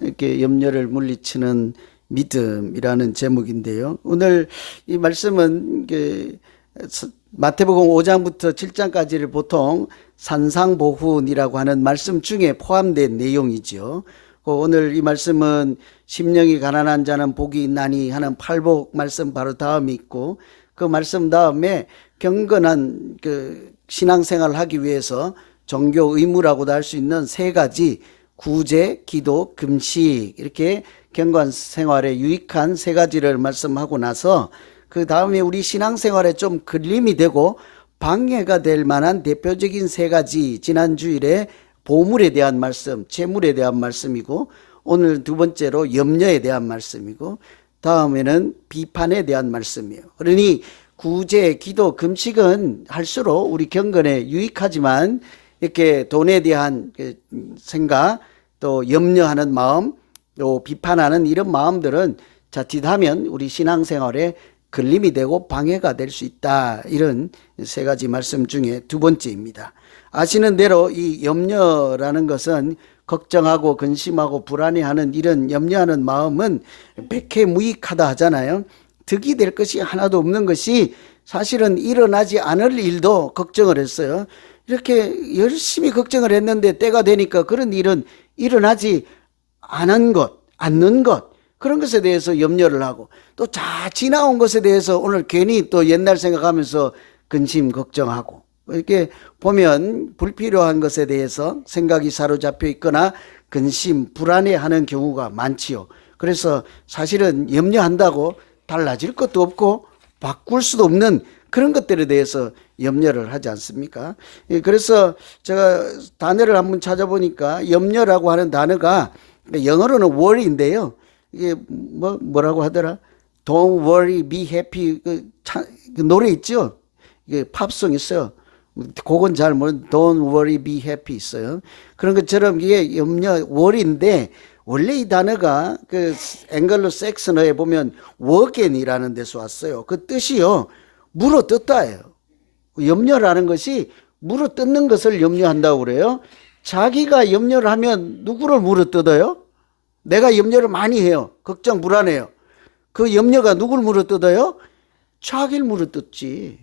이렇게 염려를 물리치는 믿음이라는 제목인데요. 오늘 이 말씀은 마태복음 5장부터 7장까지를 보통 산상보훈이라고 하는 말씀 중에 포함된 내용이죠. 오늘 이 말씀은 심령이 가난한 자는 복이 있나니 하는 팔복 말씀 바로 다음이 있고, 그 말씀 다음에 경건한 신앙생활을 하기 위해서 종교 의무라고도 할 수 있는 세 가지 구제, 기도, 금식, 이렇게 경건 생활에 유익한 세 가지를 말씀하고 나서 그 다음에 우리 신앙생활에 좀 걸림이 되고 방해가 될 만한 대표적인 세 가지, 지난 주일에 보물에 대한 말씀, 재물에 대한 말씀이고, 오늘 두 번째로 염려에 대한 말씀이고, 다음에는 비판에 대한 말씀이에요. 그러니 구제, 기도, 금식은 할수록 우리 경건에 유익하지만 이렇게 돈에 대한 생각, 또 염려하는 마음, 또 비판하는 이런 마음들은 자칫하면 우리 신앙생활에 걸림이 되고 방해가 될 수 있다. 이런 세 가지 말씀 중에 두 번째입니다. 아시는 대로 이 염려라는 것은 걱정하고 근심하고 불안해하는 이런 염려하는 마음은 백해무익하다 하잖아요. 득이 될 것이 하나도 없는 것이 사실은 일어나지 않을 일도 걱정을 했어요. 이렇게 열심히 걱정을 했는데 때가 되니까 그런 일은 일어나지 않은 것, 않는 것, 그런 것에 대해서 염려를 하고, 또 지나온 것에 대해서 오늘 괜히 또 옛날 생각하면서 근심 걱정하고, 이렇게 보면 불필요한 것에 대해서 생각이 사로잡혀 있거나 근심, 불안해하는 경우가 많지요. 그래서 사실은 염려한다고 달라질 것도 없고 바꿀 수도 없는 그런 것들에 대해서 염려를 하지 않습니까? 그래서 제가 단어를 한번 찾아보니까 염려라고 하는 단어가 영어로는 worry인데요. 이게 뭐라고 하더라? Don't worry, be happy. 그 노래 있죠? 이게 팝송 있어요. 그건 잘 모르는 Don't worry, be happy 있어요. 그런 것처럼 이게 염려, worry인데 원래 이 단어가 그 앵글로 섹스너에 보면 워겐이라는 데서 왔어요. 그 뜻이요, 물어 뜯다예요. 염려라는 것이 물어 뜯는 것을 염려한다고 그래요. 자기가 염려를 하면 누구를 물어 뜯어요? 내가 염려를 많이 해요. 걱정, 불안해요. 그 염려가 누굴 물어 뜯어요? 자기를 물어 뜯지.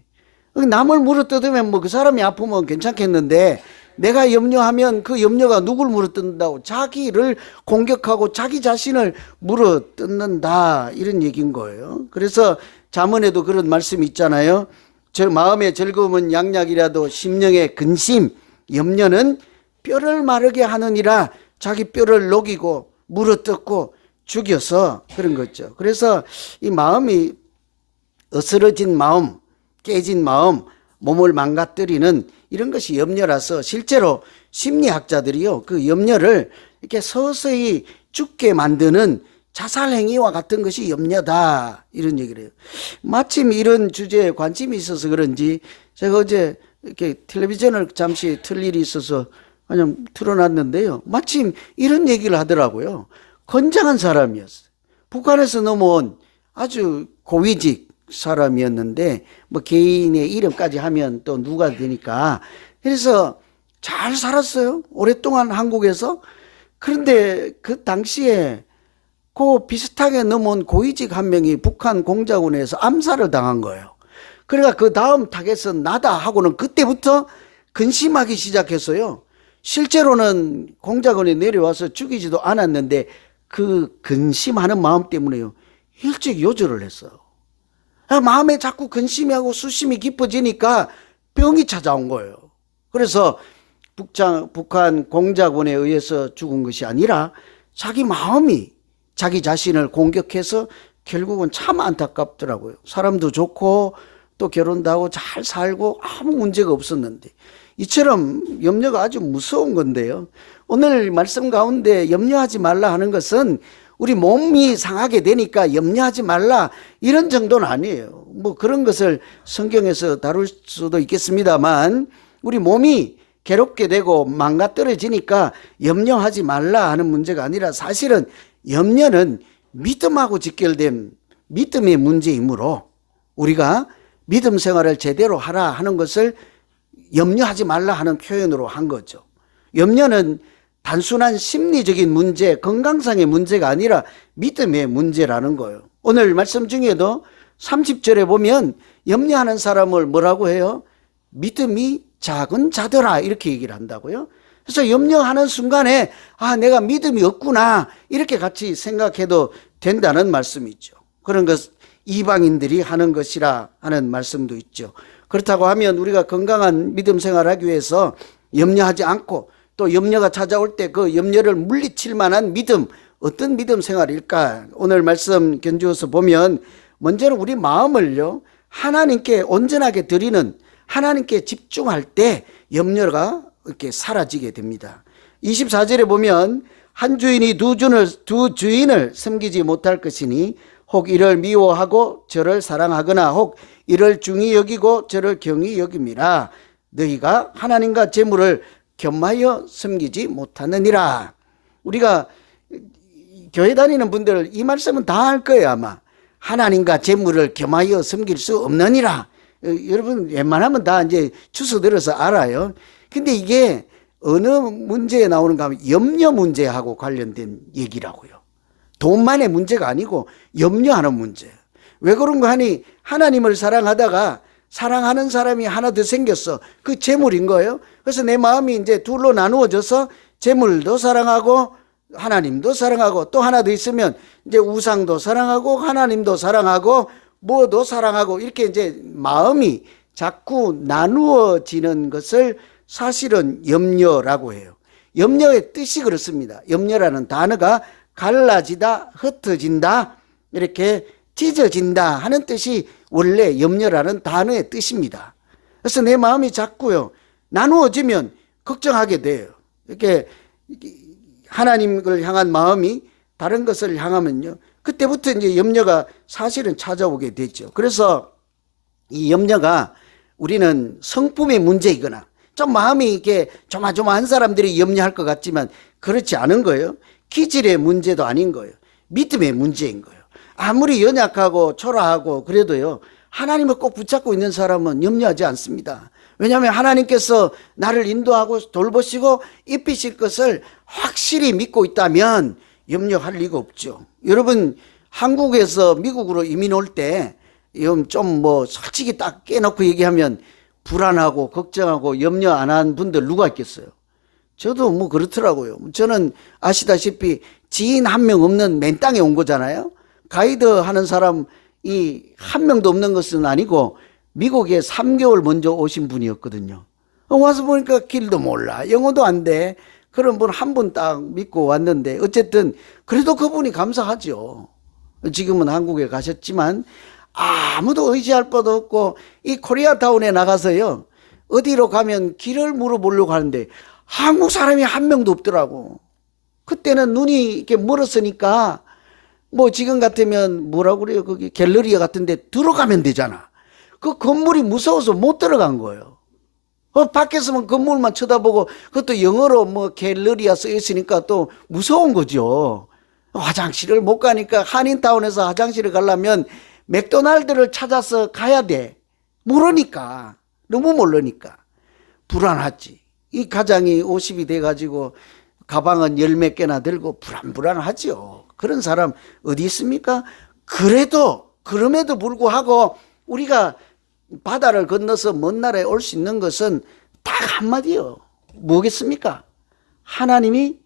남을 물어 뜯으면 뭐 그 사람이 아프면 괜찮겠는데, 내가 염려하면 그 염려가 누굴 물어뜯는다고? 자기를 공격하고 자기 자신을 물어뜯는다, 이런 얘기인 거예요. 그래서 잠언에도 그런 말씀이 있잖아요. 저 마음의 즐거움은 양약이라도 심령의 근심, 염려는 뼈를 마르게 하느니라. 자기 뼈를 녹이고 물어뜯고 죽여서 그런 거죠. 그래서 이 마음이 어스러진 마음, 깨진 마음, 몸을 망가뜨리는 이런 것이 염려라서 실제로 심리학자들이요, 그 염려를 이렇게 서서히 죽게 만드는 자살행위와 같은 것이 염려다, 이런 얘기를 해요. 마침 이런 주제에 관심이 있어서 그런지 제가 어제 이렇게 텔레비전을 잠시 틀 일이 있어서 그냥 틀어놨는데요, 마침 이런 얘기를 하더라고요. 건장한 사람이었어요. 북한에서 넘어온 아주 고위직 사람이었는데 뭐 개인의 이름까지 하면 또 누가 되니까, 그래서 잘 살았어요, 오랫동안 한국에서. 그런데 그 당시에 그 비슷하게 넘어온 고위직 한 명이 북한 공작원에서 암살을 당한 거예요. 그러니까 그 다음 타겟은 나다 하고는 그때부터 근심하기 시작했어요. 실제로는 공작원에 내려와서 죽이지도 않았는데 그 근심하는 마음 때문에요, 일찍 요절을 했어요. 마음에 자꾸 근심이 하고 수심이 깊어지니까 병이 찾아온 거예요. 그래서 북한 공작원에 의해서 죽은 것이 아니라 자기 마음이 자기 자신을 공격해서 결국은 참 안타깝더라고요. 사람도 좋고 또 결혼도 하고 잘 살고 아무 문제가 없었는데, 이처럼 염려가 아주 무서운 건데요. 오늘 말씀 가운데 염려하지 말라 하는 것은 우리 몸이 상하게 되니까 염려하지 말라, 이런 정도는 아니에요. 뭐 그런 것을 성경에서 다룰 수도 있겠습니다만, 우리 몸이 괴롭게 되고 망가뜨려지니까 염려하지 말라 하는 문제가 아니라, 사실은 염려는 믿음하고 직결된 믿음의 문제이므로 우리가 믿음 생활을 제대로 하라 하는 것을 염려하지 말라 하는 표현으로 한 거죠. 염려는 단순한 심리적인 문제, 건강상의 문제가 아니라 믿음의 문제라는 거예요. 오늘 말씀 중에도 30절에 보면 염려하는 사람을 뭐라고 해요? 믿음이 작은 자들아, 이렇게 얘기를 한다고요. 그래서 염려하는 순간에 내가 믿음이 없구나, 이렇게 같이 생각해도 된다는 말씀이죠. 그런 것 이방인들이 하는 것이라 하는 말씀도 있죠. 그렇다고 하면 우리가 건강한 믿음 생활하기 위해서 염려하지 않고 또 염려가 찾아올 때 그 염려를 물리칠 만한 믿음, 어떤 믿음 생활일까? 오늘 말씀 견주어서 보면 먼저는 우리 마음을요, 하나님께 온전하게 드리는, 하나님께 집중할 때 염려가 이렇게 사라지게 됩니다. 24절에 보면 한 주인이 두 주인을 섬기지 못할 것이니 혹 이를 미워하고 저를 사랑하거나 혹 이를 중히 여기고 저를 경히 여김이라. 너희가 하나님과 재물을 겸하여 섬기지 못하느니라. 우리가 교회 다니는 분들 이 말씀은 다 할 거예요. 아마 하나님과 재물을 겸하여 섬길 수 없느니라. 여러분 웬만하면 다 이제 주워들어서 알아요. 근데 이게 어느 문제에 나오는가 하면 염려 문제하고 관련된 얘기라고요. 돈만의 문제가 아니고 염려하는 문제. 왜 그런가 하니 하나님을 사랑하다가 사랑하는 사람이 하나 더 생겼어. 그 재물인 거예요. 그래서 내 마음이 이제 둘로 나누어져서 재물도 사랑하고 하나님도 사랑하고 또 하나 더 있으면 이제 우상도 사랑하고 하나님도 사랑하고 뭐도 사랑하고 이렇게 이제 마음이 자꾸 나누어지는 것을 사실은 염려라고 해요. 염려의 뜻이 그렇습니다. 염려라는 단어가 갈라지다, 흩어진다, 이렇게 찢어진다 하는 뜻이 원래 염려라는 단어의 뜻입니다. 그래서 내 마음이 자꾸요 나누어지면 걱정하게 돼요. 이렇게 하나님을 향한 마음이 다른 것을 향하면요, 그때부터 이제 염려가 사실은 찾아오게 되죠. 그래서 이 염려가 우리는 성품의 문제이거나 좀 마음이 이렇게 조마조마한 사람들이 염려할 것 같지만 그렇지 않은 거예요. 기질의 문제도 아닌 거예요. 믿음의 문제인 거예요. 아무리 연약하고 초라하고 그래도요, 하나님을 꼭 붙잡고 있는 사람은 염려하지 않습니다. 왜냐하면 하나님께서 나를 인도하고 돌보시고 입히실 것을 확실히 믿고 있다면 염려할 리가 없죠. 여러분 한국에서 미국으로 이민 올 때 좀 솔직히 딱 깨놓고 얘기하면 불안하고 걱정하고 염려 안 한 분들 누가 있겠어요? 저도 그렇더라고요. 저는 아시다시피 지인 한 명 없는 맨 땅에 온 거잖아요. 가이드 하는 사람이 한 명도 없는 것은 아니고 미국에 3개월 먼저 오신 분이었거든요. 와서 보니까 길도 몰라, 영어도 안 돼. 그런 분 한 분 딱 믿고 왔는데 어쨌든 그래도 그분이 감사하죠. 지금은 한국에 가셨지만 아무도 의지할 것도 없고 이 코리아타운에 나가서요, 어디로 가면 길을 물어보려고 하는데 한국 사람이 한 명도 없더라고. 그때는 눈이 이렇게 멀었으니까 지금 같으면 뭐라고 그래요? 거기 갤러리 같은 데 들어가면 되잖아. 그 건물이 무서워서 못 들어간 거예요. 밖에서만 건물만 쳐다보고 그것도 영어로 갤러리아 써 있으니까 또 무서운 거죠. 화장실을 못 가니까 한인타운에서 화장실을 가려면 맥도날드를 찾아서 가야 돼. 모르니까. 너무 모르니까. 불안하지. 이 가장이 50이 돼가지고 가방은 10몇 개나 들고 불안하죠. 그런 사람 어디 있습니까? 그럼에도 불구하고 우리가 바다를 건너서 먼 나라에 올 수 있는 것은 딱 한마디요. 뭐겠습니까? 하나님이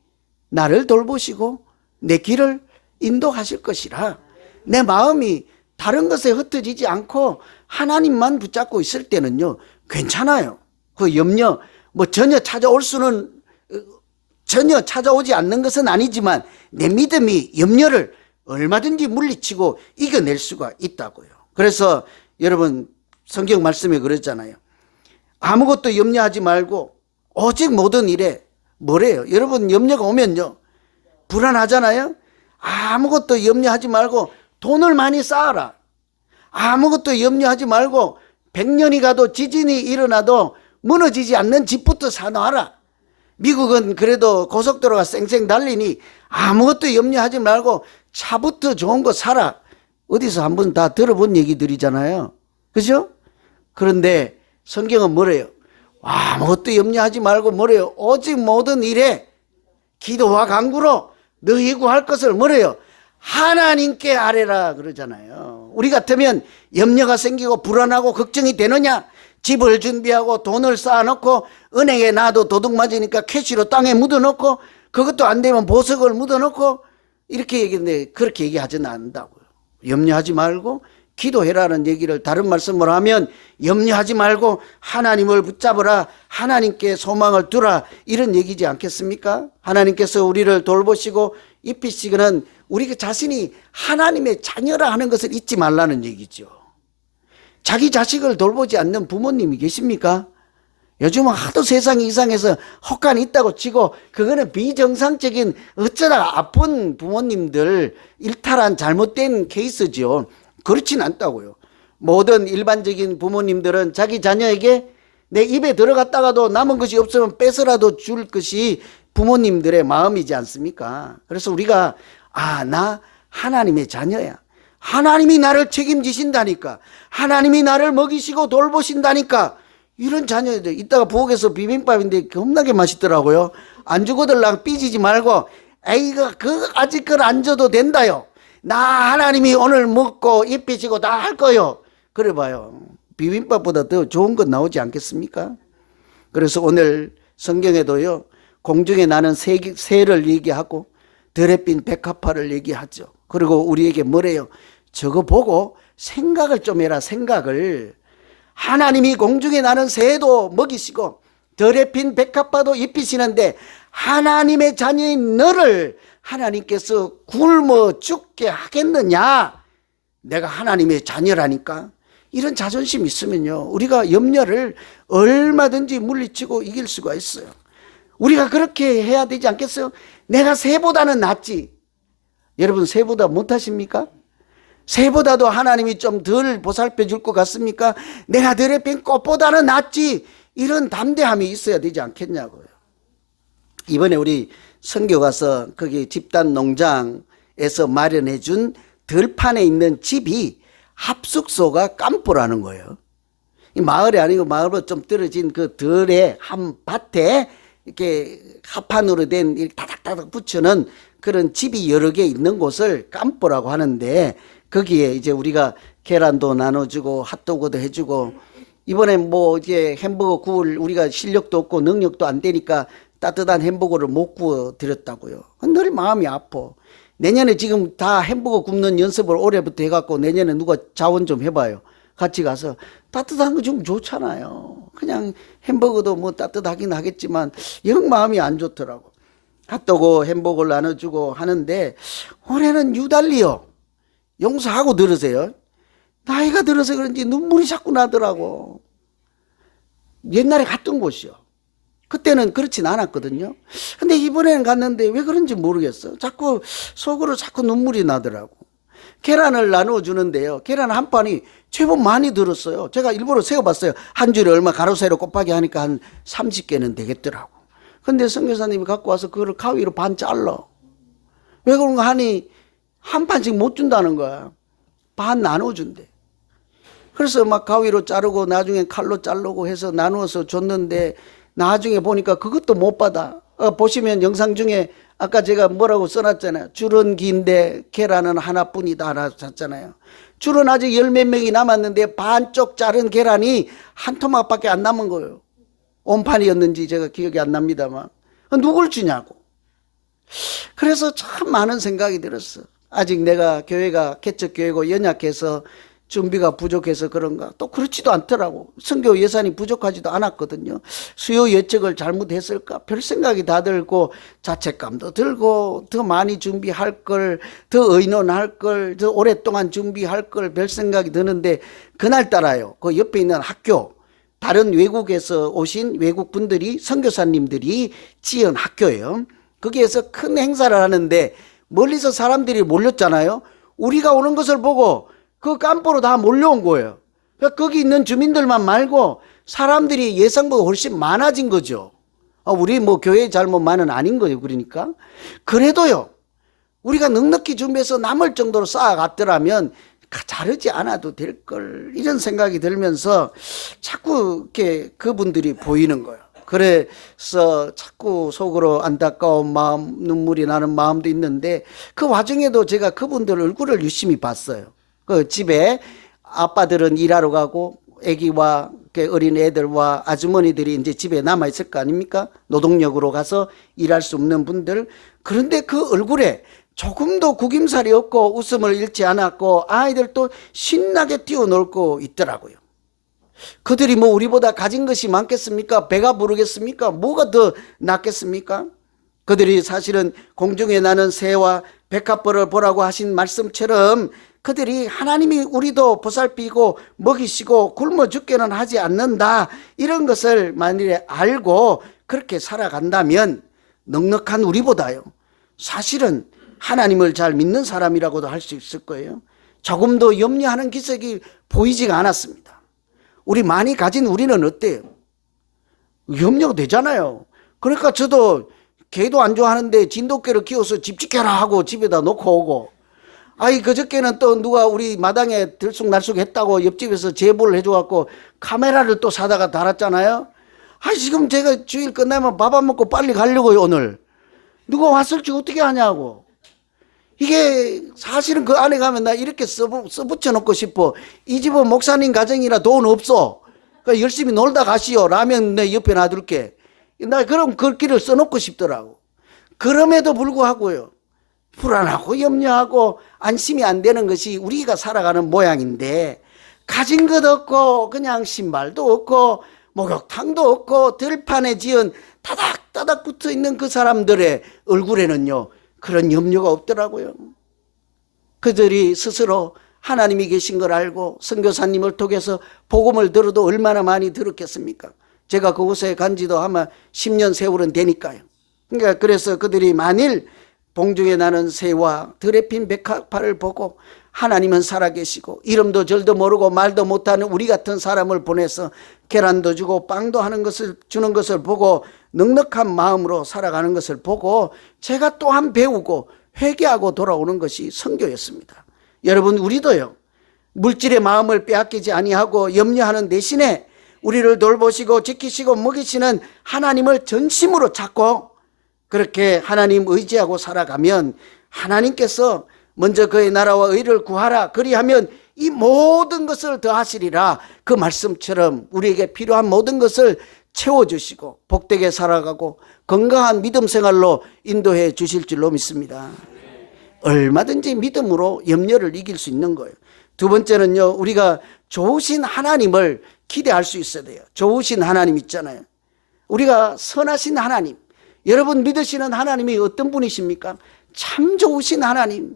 나를 돌보시고 내 길을 인도하실 것이라. 내 마음이 다른 것에 흩어지지 않고 하나님만 붙잡고 있을 때는요, 괜찮아요. 그 염려 전혀 찾아오지 않는 것은 아니지만 내 믿음이 염려를 얼마든지 물리치고 이겨낼 수가 있다고요. 그래서 여러분 성경 말씀에 그랬잖아요. 아무것도 염려하지 말고 오직 모든 일에 뭐래요? 여러분 염려가 오면요, 불안하잖아요. 아무것도 염려하지 말고 돈을 많이 쌓아라. 아무것도 염려하지 말고 100년이 가도 지진이 일어나도 무너지지 않는 집부터 사놔라. 미국은 그래도 고속도로가 쌩쌩 달리니 아무것도 염려하지 말고 차부터 좋은 거 사라. 어디서 한번 다 들어본 얘기들이잖아요. 그죠? 그런데 성경은 뭐래요? 아무것도 염려하지 말고 뭐래요? 오직 모든 일에 기도와 간구로 너희 구할 것을 뭐래요? 하나님께 아뢰라 그러잖아요. 우리 같으면 염려가 생기고 불안하고 걱정이 되느냐? 집을 준비하고 돈을 쌓아놓고 은행에 놔도 도둑 맞으니까 캐시로 땅에 묻어놓고 그것도 안 되면 보석을 묻어놓고 이렇게 얘기했는데 그렇게 얘기하지는 않는다고요. 염려하지 말고 기도해라는 얘기를 다른 말씀으로 하면 염려하지 말고 하나님을 붙잡으라, 하나님께 소망을 두라, 이런 얘기지 않겠습니까? 하나님께서 우리를 돌보시고 입히시고는 우리 자신이 하나님의 자녀라 하는 것을 잊지 말라는 얘기죠. 자기 자식을 돌보지 않는 부모님이 계십니까? 요즘은 하도 세상이 이상해서 혹한이 있다고 치고 그거는 비정상적인 어쩌다가 아픈 부모님들, 일탈한 잘못된 케이스죠. 그렇진 않다고요. 모든 일반적인 부모님들은 자기 자녀에게 내 입에 들어갔다가도 남은 것이 없으면 뺏어라도 줄 것이 부모님들의 마음이지 않습니까? 그래서 우리가 나 하나님의 자녀야. 하나님이 나를 책임지신다니까. 하나님이 나를 먹이시고 돌보신다니까. 이런 자녀들, 이따가 부엌에서 비빔밥인데 겁나게 맛있더라고요. 안 주고들랑 삐지지 말고 에이가 아직 그걸 안 줘도 된다요. 나 하나님이 오늘 먹고 입히시고 다 할 거요. 그래 봐요. 비빔밥보다 더 좋은 건 나오지 않겠습니까? 그래서 오늘 성경에도요, 공중에 나는 새를 얘기하고 들에 핀 백합화를 얘기하죠. 그리고 우리에게 뭐래요? 저거 보고 생각을 좀 해라, 생각을. 하나님이 공중에 나는 새도 먹이시고 들에 핀 백합화도 입히시는데 하나님의 자녀인 너를 하나님께서 굶어 죽게 하겠느냐? 내가 하나님의 자녀라니까. 이런 자존심 있으면요, 우리가 염려를 얼마든지 물리치고 이길 수가 있어요. 우리가 그렇게 해야 되지 않겠어요? 내가 새보다는 낫지. 여러분, 새보다 못하십니까? 새보다도 하나님이 좀 덜 보살펴 줄 것 같습니까? 내가 들에 핀 꽃보다는 낫지. 이런 담대함이 있어야 되지 않겠냐고요. 이번에 우리 선교 가서 거기 집단 농장에서 마련해 준 들판에 있는 집이 합숙소가 깜보라는 거예요. 이 마을이 아니고 마을로 좀 떨어진 그 들의 한 밭에 이렇게 합판으로 된 다닥다닥 붙여놓은 그런 집이 여러 개 있는 곳을 깜보라고 하는데, 거기에 이제 우리가 계란도 나눠주고 핫도그도 해주고, 이번에 뭐 이제 햄버거 구울 우리가 실력도 없고 능력도 안 되니까 따뜻한 햄버거를 못 구워 드렸다고요. 늘 마음이 아파. 내년에 지금 다 햄버거 굽는 연습을 올해부터 해갖고 내년에 누가 자원 좀 해봐요. 같이 가서 따뜻한 거 좀 좋잖아요. 그냥 햄버거도 뭐 따뜻하긴 하겠지만 영 마음이 안 좋더라고. 핫도그 햄버거를 나눠주고 하는데 올해는 유달리요. 용서하고 들으세요. 나이가 들어서 그런지 눈물이 자꾸 나더라고. 옛날에 갔던 곳이요. 그때는 그렇진 않았거든요. 근데 이번에는 갔는데 왜 그런지 모르겠어. 자꾸 속으로 자꾸 눈물이 나더라고. 계란을 나눠주는데요, 계란 한 판이 제법 많이 들었어요. 제가 일부러 세어봤어요. 한 줄에 얼마, 가로 세로 곱하기 하니까 한 30개는 되겠더라고. 근데 선교사님이 갖고 와서 그거를 가위로 반 잘라. 왜 그런가 하니 한 판씩 못 준다는 거야. 반 나눠준대. 그래서 막 가위로 자르고 나중에 칼로 자르고 해서 나누어서 줬는데 나중에 보니까 그것도 못 받아. 보시면 영상 중에 아까 제가 뭐라고 써놨잖아요. 줄은 긴데 계란은 하나뿐이다 잖아요. 줄은 아직 열 몇 명이 남았는데 반쪽 자른 계란이 한 토막밖에 안 남은 거예요. 온판이었는지 제가 기억이 안 납니다만. 누굴 주냐고. 그래서 참 많은 생각이 들었어. 아직 내가 교회가 개척교회고 연약해서 준비가 부족해서 그런가? 또 그렇지도 않더라고. 선교 예산이 부족하지도 않았거든요. 수요 예측을 잘못했을까? 별 생각이 다 들고 자책감도 들고 더 많이 준비할 걸, 더 의논할 걸, 더 오랫동안 준비할 걸 별 생각이 드는데 그날따라요, 그 옆에 있는 학교, 다른 외국에서 오신 외국 분들이, 선교사님들이 지은 학교예요. 거기에서 큰 행사를 하는데 멀리서 사람들이 몰렸잖아요. 우리가 오는 것을 보고 그 깜보로 다 몰려온 거예요. 그러니까 거기 있는 주민들만 말고 사람들이 예상보다 훨씬 많아진 거죠. 우리 뭐 교회 잘못만은 아닌 거예요. 그러니까 그래도요, 우리가 넉넉히 준비해서 남을 정도로 쌓아갔더라면 자르지 않아도 될 걸, 이런 생각이 들면서 자꾸 이렇게 그분들이 보이는 거예요. 그래서 자꾸 속으로 안타까운 마음, 눈물이 나는 마음도 있는데 그 와중에도 제가 그분들 얼굴을 유심히 봤어요. 그 집에 아빠들은 일하러 가고 아기와 어린 애들과 아주머니들이 이제 집에 남아 있을 거 아닙니까? 노동력으로 가서 일할 수 없는 분들. 그런데 그 얼굴에 조금도 구김살이 없고 웃음을 잃지 않았고 아이들도 신나게 뛰어놀고 있더라고요. 그들이 뭐 우리보다 가진 것이 많겠습니까? 배가 부르겠습니까? 뭐가 더 낫겠습니까? 그들이 사실은 공중에 나는 새와 백합벌을 보라고 하신 말씀처럼 그들이 하나님이 우리도 보살피고 먹이시고 굶어 죽게는 하지 않는다, 이런 것을 만일에 알고 그렇게 살아간다면 넉넉한 우리보다요, 사실은 하나님을 잘 믿는 사람이라고도 할 수 있을 거예요. 조금도 염려하는 기색이 보이지가 않았습니다. 우리 많이 가진 우리는 어때요? 염려가 되잖아요. 그러니까 저도 개도 안 좋아하는데 진돗개를 키워서 집 지켜라 하고 집에다 놓고 오고, 아이 그저께는 또 누가 우리 마당에 들쑥날쑥 했다고 옆집에서 제보를 해줘갖고 카메라를 또 사다가 달았잖아요. 아, 지금 제가 주일 끝나면 밥 안 먹고 빨리 가려고요. 오늘 누가 왔을지 어떻게 하냐고. 이게 사실은 그 안에 가면 나 이렇게 써붙여 놓고 싶어. 이 집은 목사님 가정이라 돈 없어, 그러니까 열심히 놀다 가시오. 라면 내 옆에 놔둘게. 나 그럼 글귀를 써놓고 싶더라고. 그럼에도 불구하고요, 불안하고 염려하고 안심이 안 되는 것이 우리가 살아가는 모양인데, 가진 것 없고 그냥 신발도 없고 목욕탕도 없고 들판에 지은 다닥다닥 붙어 있는 그 사람들의 얼굴에는요, 그런 염려가 없더라고요. 그들이 스스로 하나님이 계신 걸 알고 선교사님을 통해서 복음을 들어도 얼마나 많이 들었겠습니까? 제가 그곳에 간 지도 아마 10년 세월은 되니까요. 그러니까 그래서 그들이 만일 봉중에 나는 새와 들에 핀 백합화를 보고 하나님은 살아계시고 이름도 절도 모르고 말도 못하는 우리 같은 사람을 보내서 계란도 주고 빵도 주는 것을 보고 넉넉한 마음으로 살아가는 것을 보고 제가 또한 배우고 회개하고 돌아오는 것이 선교였습니다. 여러분, 우리도요, 물질의 마음을 빼앗기지 아니하고 염려하는 대신에 우리를 돌보시고 지키시고 먹이시는 하나님을 전심으로 찾고 그렇게 하나님 의지하고 살아가면 하나님께서 먼저 그의 나라와 의를 구하라, 그리하면 이 모든 것을 더하시리라, 그 말씀처럼 우리에게 필요한 모든 것을 채워주시고 복되게 살아가고 건강한 믿음 생활로 인도해 주실 줄로 믿습니다. 얼마든지 믿음으로 염려를 이길 수 있는 거예요. 두 번째는요, 우리가 좋으신 하나님을 기대할 수 있어야 돼요. 좋으신 하나님 있잖아요. 우리가 선하신 하나님, 여러분 믿으시는 하나님이 어떤 분이십니까? 참 좋으신 하나님.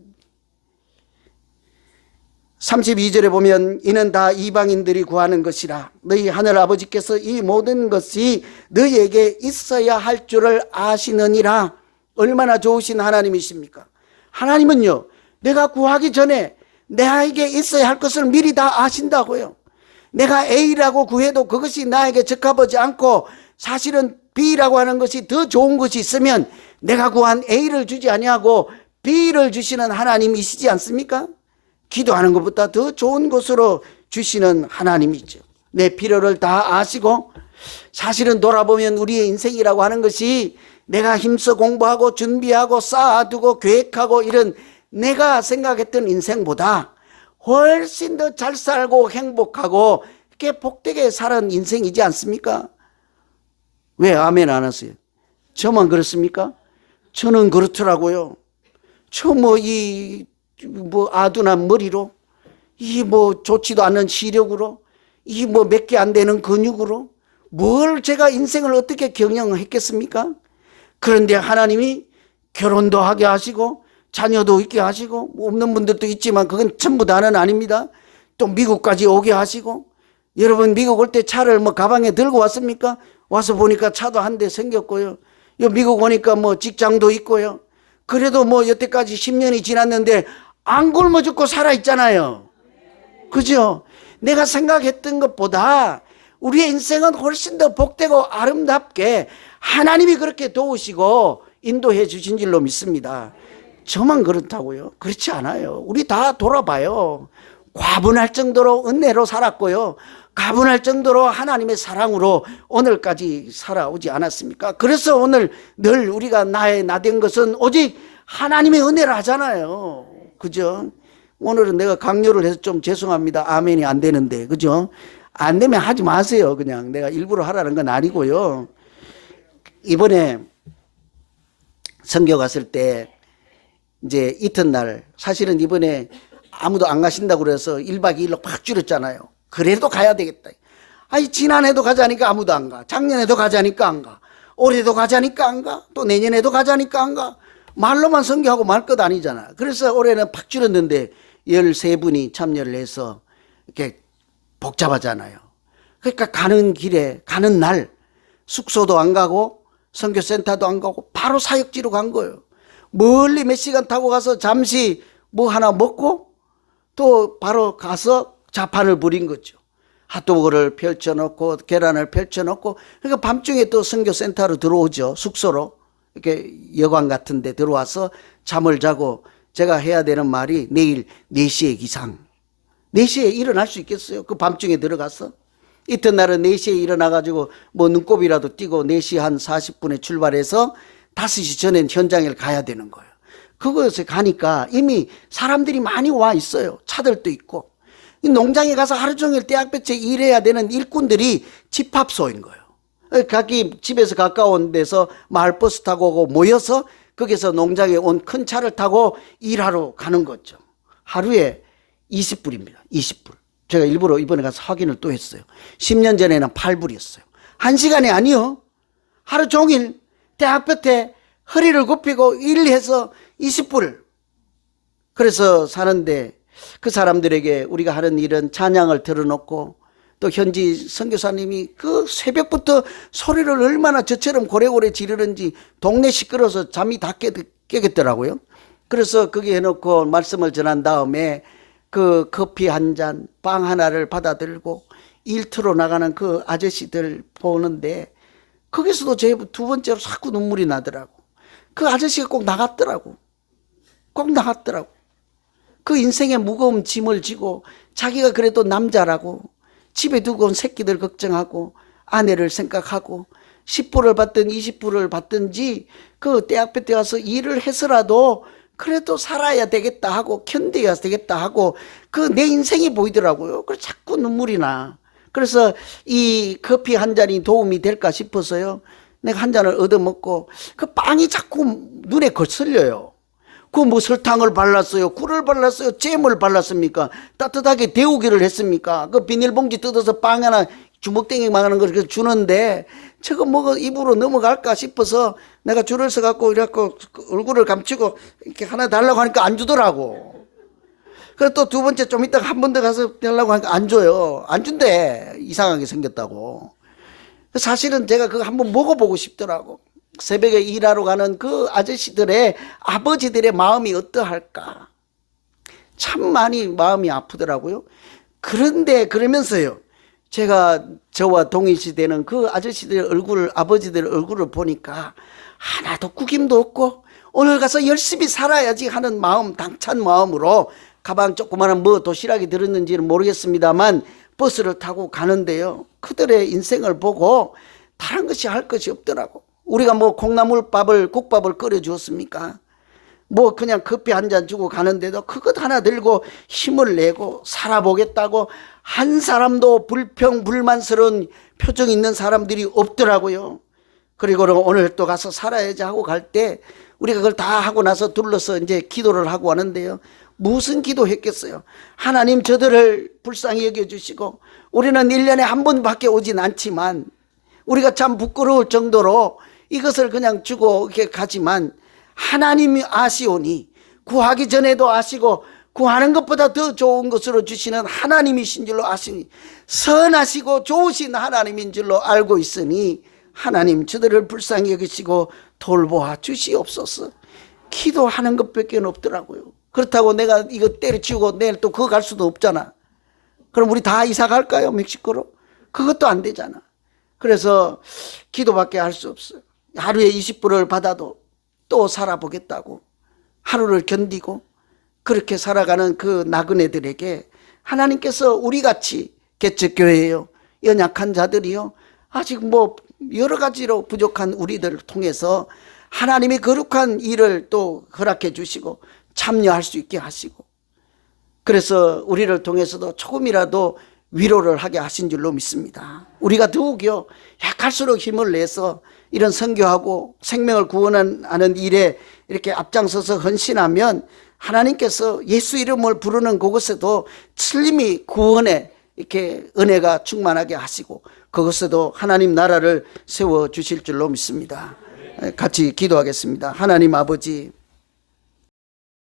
32절에 보면 이는 다 이방인들이 구하는 것이라 너희 하늘 아버지께서 이 모든 것이 너희에게 있어야 할 줄을 아시느니라. 얼마나 좋으신 하나님이십니까? 하나님은요, 내가 구하기 전에 나에게 있어야 할 것을 미리 다 아신다고요. 내가 A라고 구해도 그것이 나에게 적합하지 않고 사실은 B라고 하는 것이 더 좋은 것이 있으면 내가 구한 A를 주지 아니하고 B를 주시는 하나님이시지 않습니까? 기도하는 것보다 더 좋은 것으로 주시는 하나님이죠. 내 필요를 다 아시고, 사실은 돌아보면 우리의 인생이라고 하는 것이 내가 힘써 공부하고 준비하고 쌓아두고 계획하고 이런 내가 생각했던 인생보다 훨씬 더 잘 살고 행복하고 이렇게 복되게 사는 인생이지 않습니까? 왜 아멘 안 하세요? 저만 그렇습니까? 저는 그렇더라고요. 저 아둔한 머리로, 좋지도 않은 시력으로, 몇 개 안 되는 근육으로 뭘 제가 인생을 어떻게 경영했겠습니까? 그런데 하나님이 결혼도 하게 하시고 자녀도 있게 하시고, 없는 분들도 있지만 그건 전부 다는 아닙니다. 또 미국까지 오게 하시고, 여러분 미국 올 때 차를 가방에 들고 왔습니까? 와서 보니까 차도 한 대 생겼고요. 미국 오니까 직장도 있고요. 그래도 여태까지 10년이 지났는데 안 굶어 죽고 살아 있잖아요. 그죠? 내가 생각했던 것보다 우리의 인생은 훨씬 더 복되고 아름답게 하나님이 그렇게 도우시고 인도해 주신 줄로 믿습니다. 저만 그렇다고요? 그렇지 않아요. 우리 다 돌아봐요. 과분할 정도로 은혜로 살았고요. 가분할 정도로 하나님의 사랑으로 오늘까지 살아오지 않았습니까? 그래서 오늘 늘 우리가 나된 것은 오직 하나님의 은혜를 하잖아요. 그죠? 오늘은 내가 강요를 해서 좀 죄송합니다. 아멘이 안 되는데, 그죠? 안 되면 하지 마세요. 그냥 내가 일부러 하라는 건 아니고요. 이번에 선교 갔을 때 이제 이튿날, 사실은 이번에 아무도 안 가신다고 그래서 1박 2일로 팍 줄였잖아요. 그래도 가야 되겠다. 아니, 지난해도 가자니까 아무도 안 가. 작년에도 가자니까 안 가. 올해도 가자니까 안 가. 또 내년에도 가자니까 안 가. 말로만 선교하고 말 것 아니잖아. 그래서 올해는 팍 줄였는데 13분이 참여를 해서 이렇게 복잡하잖아요. 그러니까 가는 길에, 가는 날 숙소도 안 가고 선교센터도 안 가고 바로 사역지로 간 거예요. 멀리 몇 시간 타고 가서 잠시 뭐 하나 먹고 또 바로 가서 자판을 부린 거죠. 핫도그를 펼쳐놓고 계란을 펼쳐놓고, 그러니까 밤중에 또 선교센터로 들어오죠. 숙소로 이렇게 여관 같은 데 들어와서 잠을 자고, 제가 해야 되는 말이 내일 4시에 기상. 4시에 일어날 수 있겠어요? 그 밤중에 들어가서. 이튿날은 4시에 일어나가지고 뭐 눈곱이라도 띄고 4시 한 40분에 출발해서 5시 전엔 현장에 가야 되는 거예요. 그곳에 가니까 이미 사람들이 많이 와 있어요. 차들도 있고. 이 농장에 가서 하루 종일 떼약볕에 일해야 되는 일꾼들이 집합소인 거예요. 각기 집에서 가까운 데서 마을버스 타고 오고 모여서 거기서 농장에 온 큰 차를 타고 일하러 가는 거죠. 하루에 20불입니다. 20불. 제가 일부러 이번에 가서 확인을 또 했어요. 10년 전에는 8불이었어요. 1시간이 아니요. 하루 종일 떼약볕에 허리를 굽히고 일해서 20불. 그래서 사는데 그 사람들에게 우리가 하는 일은 찬양을 틀어놓고, 또 현지 선교사님이 그 새벽부터 소리를 얼마나 저처럼 고래고래 지르는지 동네 시끄러워서 잠이 다 깨겠더라고요. 그래서 거기 해놓고 말씀을 전한 다음에 그 커피 한 잔, 빵 하나를 받아들고 일터로 나가는 그 아저씨들 보는데, 거기서도 제 두 번째로 자꾸 눈물이 나더라고. 그 아저씨가 꼭 나갔더라고. 꼭 나갔더라고. 그 인생의 무거운 짐을 지고 자기가 그래도 남자라고 집에 두고 온 새끼들 걱정하고 아내를 생각하고 10불을 받든 20불을 받든지 그 대학볕에 가서 일을 해서라도 그래도 살아야 되겠다 하고 견뎌야 되겠다 하고 그 내 인생이 보이더라고요. 그래서 자꾸 눈물이 나. 그래서 이 커피 한 잔이 도움이 될까 싶어서요. 내가 한 잔을 얻어먹고 그 빵이 자꾸 눈에 거슬려요. 그 뭐 설탕을 발랐어요, 꿀을 발랐어요, 잼을 발랐습니까? 따뜻하게 데우기를 했습니까? 그 비닐봉지 뜯어서 빵 하나 주먹땡이만 하는 걸 주는데 저거 뭐가 입으로 넘어갈까 싶어서 내가 줄을 서갖고 이래갖고 얼굴을 감추고 이렇게 하나 달라고 하니까 안 주더라고. 그래서 또 두 번째 좀 이따가 한 번 더 가서 달라고 하니까 안 줘요. 안 준대. 이상하게 생겼다고. 사실은 제가 그거 한번 먹어보고 싶더라고. 새벽에 일하러 가는 그 아저씨들의 아버지들의 마음이 어떠할까. 참 많이 마음이 아프더라고요. 그런데 그러면서요, 제가 저와 동일시되는 그 아저씨들의 얼굴을, 아버지들의 얼굴을 보니까 하나도 구김도 없고 오늘 가서 열심히 살아야지 하는 마음, 당찬 마음으로 가방 조그마한 뭐 도시락이 들었는지는 모르겠습니다만 버스를 타고 가는데요, 그들의 인생을 보고 다른 것이 할 것이 없더라고. 우리가 뭐 콩나물밥을, 국밥을 끓여주었습니까? 뭐 그냥 커피 한 잔 주고 가는데도 그것 하나 들고 힘을 내고 살아보겠다고 한 사람도 불평불만스러운 표정 있는 사람들이 없더라고요. 그리고 오늘 또 가서 살아야지 하고 갈 때 우리가 그걸 다 하고 나서 둘러서 이제 기도를 하고 하는데요, 무슨 기도했겠어요? 하나님, 저들을 불쌍히 여겨주시고, 우리는 1년에 한 번밖에 오진 않지만 우리가 참 부끄러울 정도로 이것을 그냥 주고 이렇게 가지만 하나님이 아시오니, 구하기 전에도 아시고 구하는 것보다 더 좋은 것으로 주시는 하나님이신 줄로 아시니, 선하시고 좋으신 하나님인 줄로 알고 있으니 하나님, 저들을 불쌍히 여기시고 돌보아 주시옵소서. 기도하는 것밖에 없더라고요. 그렇다고 내가 이거 때려치우고 내일 또 그거 갈 수도 없잖아. 그럼 우리 다 이사 갈까요? 멕시코로? 그것도 안 되잖아. 그래서 기도밖에 할 수 없어요. 하루에 20불을 받아도 또 살아보겠다고 하루를 견디고 그렇게 살아가는 그 나그네들에게 하나님께서 우리같이 개척교회요, 연약한 자들이요, 아직 뭐 여러 가지로 부족한 우리들을 통해서 하나님의 거룩한 일을 또 허락해 주시고 참여할 수 있게 하시고, 그래서 우리를 통해서도 조금이라도 위로를 하게 하신 줄로 믿습니다. 우리가 더욱요 약할수록 힘을 내서 이런 선교하고 생명을 구원하는 일에 이렇게 앞장서서 헌신하면 하나님께서 예수 이름을 부르는 그곳에도 틀림이 구원의 이렇게 은혜가 충만하게 하시고 그것에도 하나님 나라를 세워 주실 줄로 믿습니다. 같이 기도하겠습니다. 하나님 아버지,